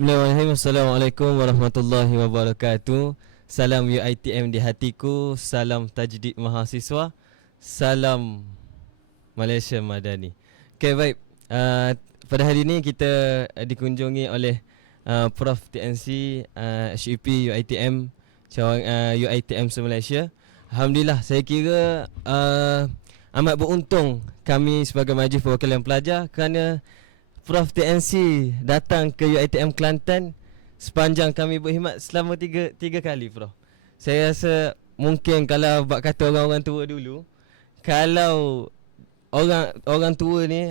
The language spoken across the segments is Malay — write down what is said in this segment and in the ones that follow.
Bismillahirrahmanirrahim. Assalamualaikum warahmatullahi wabarakatuh. Salam UiTM di hatiku. Salam tajdid mahasiswa. Salam Malaysia Madani. Okay, baik. Pada hari ini kita dikunjungi oleh Prof TNC HEP UiTM UiTM se-Malaysia. Alhamdulillah, saya kira amat beruntung kami sebagai Majlis Perwakilan Pelajar kerana Prof TNC datang ke UiTM Kelantan sepanjang kami berkhidmat selama tiga kali, Prof. Saya rasa mungkin kalau bak kata orang-orang tua dulu, kalau orang tua ni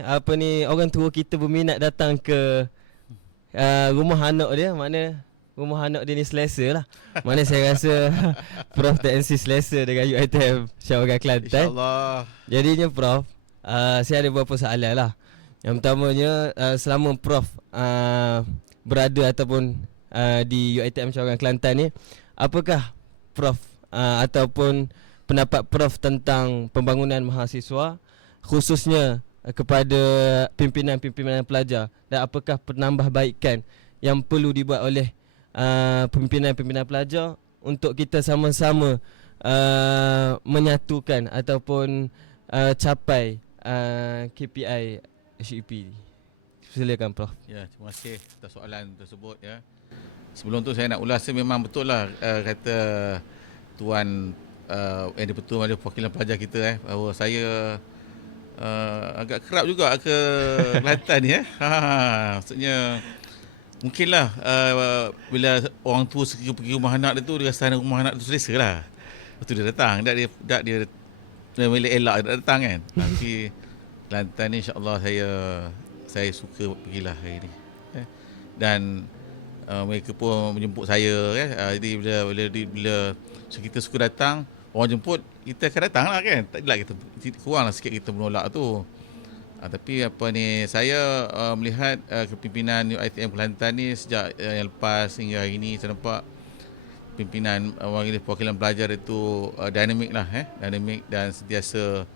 orang tua kita berminat datang ke rumah anak dia, mana rumah anak dia ni selesa lah. Mana saya rasa Prof TNC selesa dengan UiTM Syarikat Kelantan. InsyaAllah. Jadinya Prof, saya ada beberapa soalan lah. Yang pertamanya, selama Prof berada ataupun di UiTM Syarikat Kelantan ni, apakah Prof ataupun pendapat Prof tentang pembangunan mahasiswa, khususnya kepada pimpinan-pimpinan pelajar, dan apakah penambahbaikan yang perlu dibuat oleh pimpinan-pimpinan pelajar untuk kita sama-sama menyatukan ataupun capai KPI HEP. Silakan, Prof. Ya, terima kasih atas soalan tersebut ya. Sebelum tu saya nak ulas, memang betul lah kata Tuan yang di-Pertua Majlis Perwakilan Pelajar kita bahawa saya agak kerap juga ke Kelantan ya. Maksudnya mungkinlah bila orang tua pergi rumah anak dia tu, dia rasa rumah anak tu selesa lah. Lepas tu dia datang, tak dia elak dia datang kan. Tapi Kelantan ni insya-Allah saya suka pergilah hari ni. Dan mereka pun menjemput saya kan. Jadi bila kita suka datang, orang jemput, kita akan datang lah kan. Tak adalah kita kuranglah sikit kita menolak tu. Tapi saya melihat kepimpinan UiTM Kelantan ni sejak yang lepas hingga hari ni, saya nampak pimpinan Majlis Perwakilan Pelajar itu dinamik lah, dinamik dan sentiasa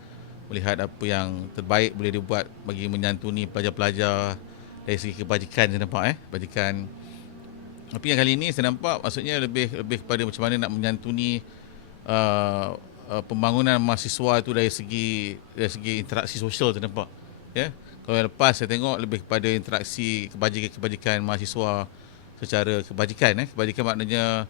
melihat apa yang terbaik boleh dibuat bagi menyantuni pelajar-pelajar dari segi kebajikan. Saya nampak kebajikan. Tapi yang kali ini saya nampak maksudnya lebih kepada macam mana nak menyantuni pembangunan mahasiswa itu dari segi interaksi sosial. Saya nampak kalau yang lepas saya tengok lebih kepada interaksi kebajikan mahasiswa secara kebajikan. Kebajikan maknanya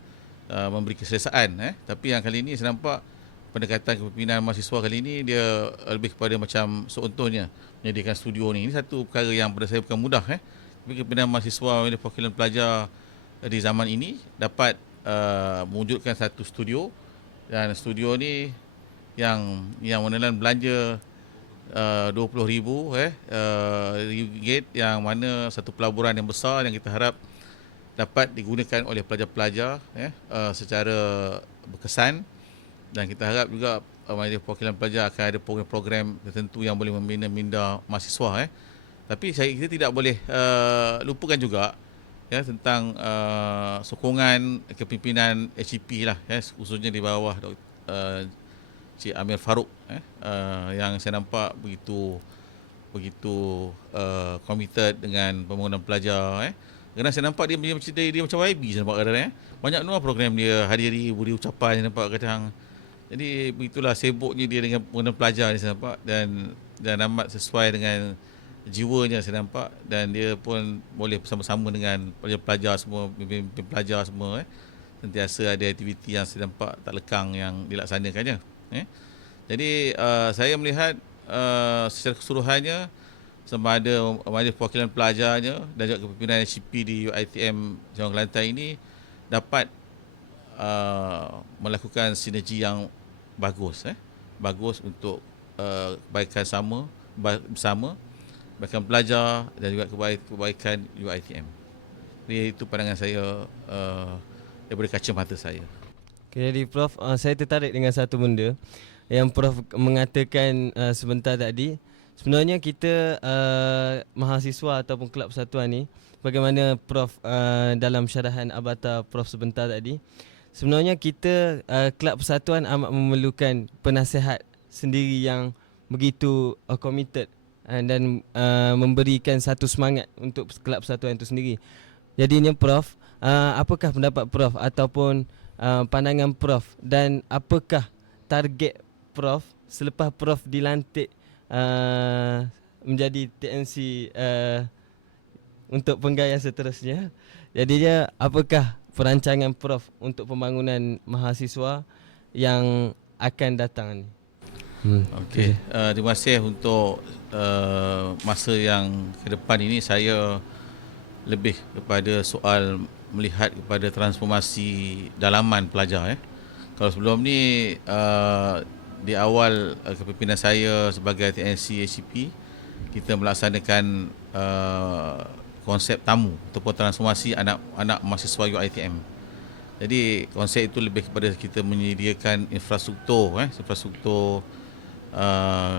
memberi keselesaan. Tapi yang kali ini saya nampak pendekatan kepimpinan mahasiswa kali ini dia lebih kepada macam contohnya menyediakan studio ni. Ini satu perkara yang pada saya bukan mudah. Tapi kepimpinan mahasiswa Majlis Perwakilan Pelajar di zaman ini dapat mewujudkan satu studio, dan studio ni yang menelan belanja RM20,000 ringgit, yang mana satu pelaburan yang besar yang kita harap dapat digunakan oleh pelajar-pelajar secara berkesan. Dan kita harap juga Majlis Perwakilan Pelajar akan ada program-program tertentu yang boleh membina mahasiswa. Tapi kita tidak boleh lupakan juga tentang sokongan kepimpinan HEP lah, khususnya di bawah Cik Amir Farouk yang saya nampak begitu committed dengan pembangunan pelajar. Kerana saya nampak dia macam YB, saya nampak kadang-kadang banyak program dia, hari-hari beri ucapan, saya nampak kadang. Jadi begitulah sibuknya dia dengan pembangunan pelajar ni, saya nampak, dan amat sesuai dengan jiwanya, saya nampak. Dan dia pun boleh bersama-sama dengan pelajar-pelajar semua, pemimpin pelajar semua sentiasa ada aktiviti yang saya nampak tak lekang yang dilaksanakannya. Jadi saya melihat secara keseluruhannya, sama ada Majlis Perwakilan Pelajarnya dan juga kepimpinan HEP di UiTM Syarikat Kelantan ini dapat melakukan sinergi yang bagus untuk kebaikan bersama, kebaikan pelajar dan juga kebaikan UiTM. Jadi itu pandangan saya daripada kacamata saya. Okay, jadi Prof, saya tertarik dengan satu benda yang Prof mengatakan sebentar tadi. Sebenarnya kita mahasiswa ataupun kelab persatuan ni, bagaimana Prof dalam syarahan Abata Prof sebentar tadi, sebenarnya kita kelab persatuan amat memerlukan penasihat sendiri yang begitu committed dan memberikan satu semangat untuk kelab persatuan itu sendiri. Jadinya Prof, apakah pendapat Prof ataupun pandangan Prof, dan apakah target Prof selepas Prof dilantik menjadi TNC untuk penggayaan seterusnya? Jadinya apakah perancangan Prof untuk pembangunan mahasiswa yang akan datang ni? Okey, terima kasih untuk masa yang ke depan ini. Saya lebih kepada soal melihat kepada transformasi dalaman pelajar. Kalau sebelum ni di awal kepimpinan saya sebagai TNC ACP, kita melaksanakan konsep tamu ataupun transformasi anak-anak mahasiswa UiTM. Jadi konsep itu lebih kepada kita menyediakan infrastruktur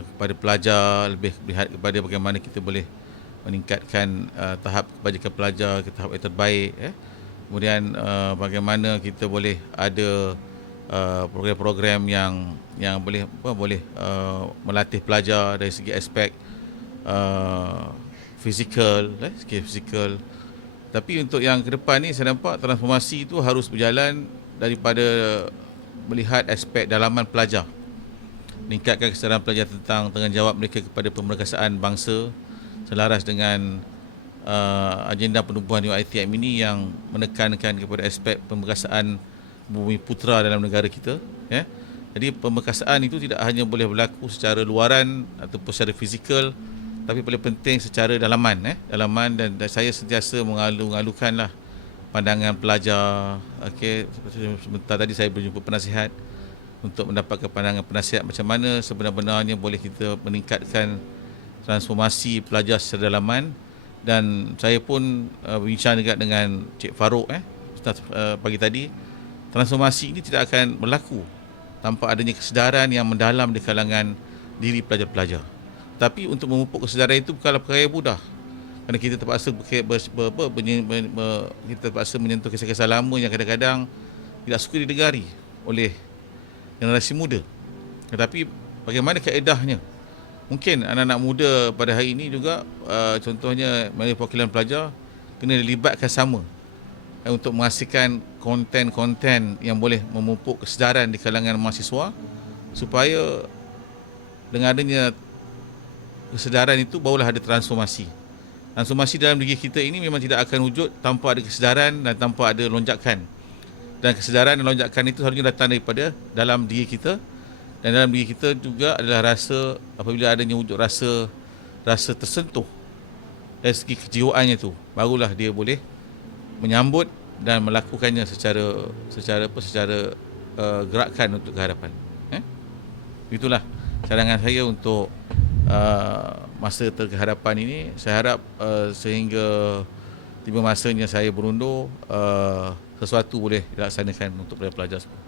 kepada pelajar, lebih melihat kepada bagaimana kita boleh meningkatkan tahap kebajikan pelajar ke tahap yang terbaik. Kemudian bagaimana kita boleh ada program-program yang boleh melatih pelajar dari segi aspek fizikal, skill fizikal. Tapi untuk yang ke depan ni, saya nampak transformasi itu harus berjalan daripada melihat aspek dalaman pelajar, meningkatkan kesedaran pelajar tentang tanggungjawab mereka kepada pemerkasaan bangsa selaras dengan agenda penubuhan UiTM ini yang menekankan kepada aspek pemerkasaan bumi putera dalam negara kita. Jadi pemerkasaan itu tidak hanya boleh berlaku secara luaran ataupun secara fizikal, tapi paling penting secara dalaman. Dan saya sentiasa mengalu-alukanlah pandangan pelajar. Sebentar tadi saya berjumpa penasihat untuk mendapatkan pandangan penasihat macam mana sebenar-benarnya boleh kita meningkatkan transformasi pelajar secara dalaman. Dan saya pun berbincang juga dengan Cik Farouk Ustaz pagi tadi. Transformasi ini tidak akan berlaku tanpa adanya kesedaran yang mendalam di kalangan diri pelajar-pelajar. Tapi untuk memupuk kesedaran itu bukanlah perkara yang mudah, kerana kita terpaksa menyentuh kisah-kisah lama yang kadang-kadang tidak suka didengari oleh generasi muda. Tetapi bagaimana kaedahnya? Mungkin anak-anak muda pada hari ini juga contohnya melalui perwakilan pelajar kena dilibatkan sama untuk menghasilkan konten-konten yang boleh memupuk kesedaran di kalangan mahasiswa, supaya dengan adanya kesedaran itu barulah ada transformasi. Transformasi dalam diri kita ini memang tidak akan wujud tanpa ada kesedaran dan tanpa ada lonjakan. Dan kesedaran dan lonjakan itu harusnya datang daripada dalam diri kita. Dan dalam diri kita juga adalah rasa, apabila adanya wujud rasa tersentuh dari segi kejiwaannya itu, barulah dia boleh menyambut dan melakukannya secara gerakan untuk ke hadapan. Itulah cadangan saya untuk masa terhadapan ini. Saya harap sehingga tiba masanya saya berundur, sesuatu boleh dilaksanakan untuk pelajar semua.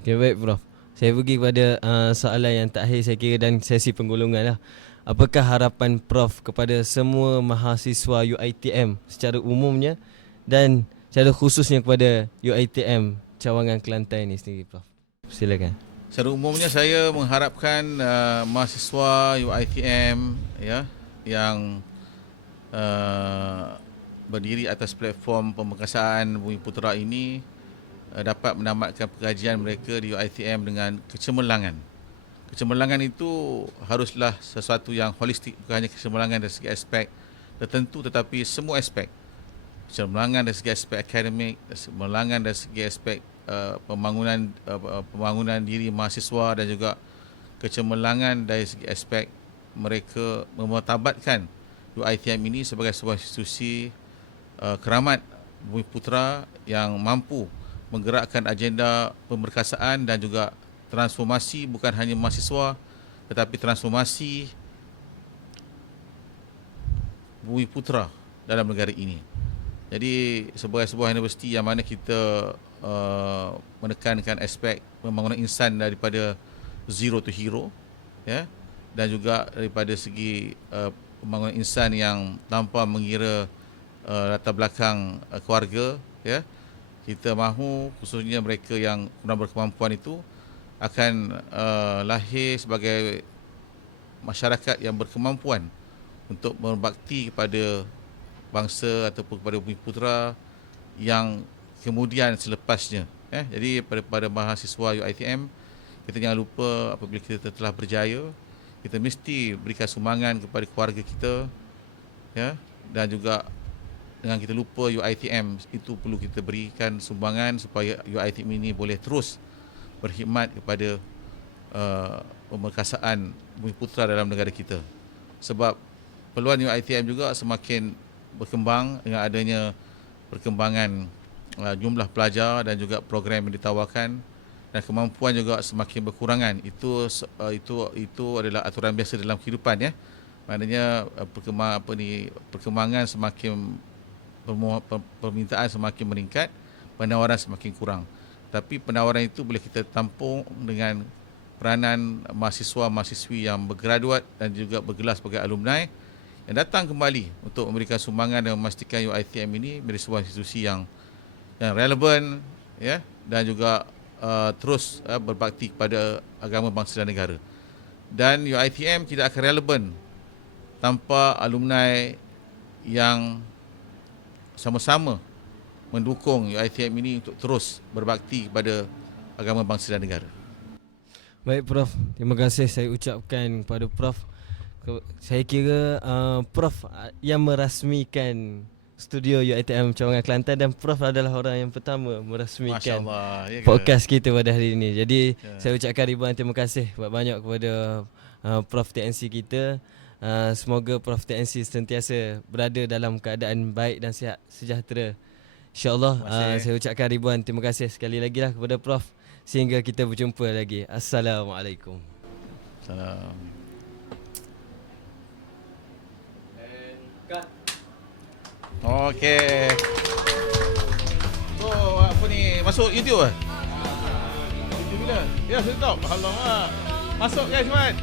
Okay, baik Prof. Saya pergi kepada soalan yang terakhir saya kira dan sesi penggolongan lah. Apakah harapan Prof kepada semua mahasiswa UiTM secara umumnya dan secara khususnya kepada UiTM cawangan Kelantan ini sendiri, Prof? Silakan. Secara umumnya saya mengharapkan mahasiswa UiTM yang berdiri atas platform pemerkasaan Bumi Putera ini dapat menamatkan pengajian mereka di UiTM dengan kecemerlangan. Kecemerlangan itu haruslah sesuatu yang holistik, bukan hanya kecemerlangan dari segi aspek tertentu, tetapi semua aspek. Kecemerlangan dari segi aspek akademik, kecemerlangan dari segi aspek pembangunan diri mahasiswa, dan juga kecemerlangan dari segi aspek mereka memartabatkan UiTM ini sebagai sebuah institusi keramat Bumi Putera yang mampu menggerakkan agenda pemerkasaan dan juga transformasi bukan hanya mahasiswa, tetapi transformasi Bumi Putera dalam negara ini. Jadi sebagai sebuah universiti yang mana kita menekankan aspek pembangunan insan daripada zero to hero, dan juga daripada segi pembangunan insan yang tanpa mengira latar belakang keluarga, kita mahu khususnya mereka yang kurang berkemampuan itu akan lahir sebagai masyarakat yang berkemampuan untuk berbakti kepada bangsa ataupun kepada Bumi Putera yang kemudian selepasnya. Jadi pada mahasiswa UiTM, kita jangan lupa apabila kita telah berjaya, kita mesti berikan sumbangan kepada keluarga kita, ya, dan juga dengan kita lupa UiTM, itu perlu kita berikan sumbangan supaya UiTM ini boleh terus berkhidmat kepada pemerkasaan Bumi Putra dalam negara kita. Sebab peluang UiTM juga semakin berkembang dengan adanya perkembangan jumlah pelajar dan juga program yang ditawarkan, dan kemampuan juga semakin berkurangan. Itu adalah aturan biasa dalam kehidupan, ya. Maknanya perkembangan semakin, permintaan semakin meningkat, penawaran semakin kurang. Tapi penawaran itu boleh kita tampung dengan peranan mahasiswa-mahasiswi yang bergraduat dan juga bergelar sebagai alumni yang datang kembali untuk memberikan sumbangan dan memastikan UiTM ini menjadi sebuah institusi yang relevan, ya, dan juga terus berbakti kepada agama, bangsa dan negara. Dan UiTM tidak akan relevan tanpa alumni yang sama-sama mendukung UiTM ini untuk terus berbakti kepada agama, bangsa dan negara. Baik Prof, terima kasih saya ucapkan kepada Prof. Saya kira Prof yang merasmikan studio UiTM Cawangan Kelantan, dan Prof adalah orang yang pertama merasmikan podcast kita pada hari ini. Jadi saya ucapkan ribuan terima kasih banyak kepada Prof TNC kita. Semoga Prof TNC sentiasa berada dalam keadaan baik dan sihat sejahtera, InsyaAllah. Saya ucapkan ribuan terima kasih sekali lagi lah kepada Prof. Sehingga kita berjumpa lagi. Assalamualaikum. Salam. Okey. So apa ni, masuk YouTube ke? YouTube bila? Ya, saya tahu. Alamak. Masuk guys, Mat.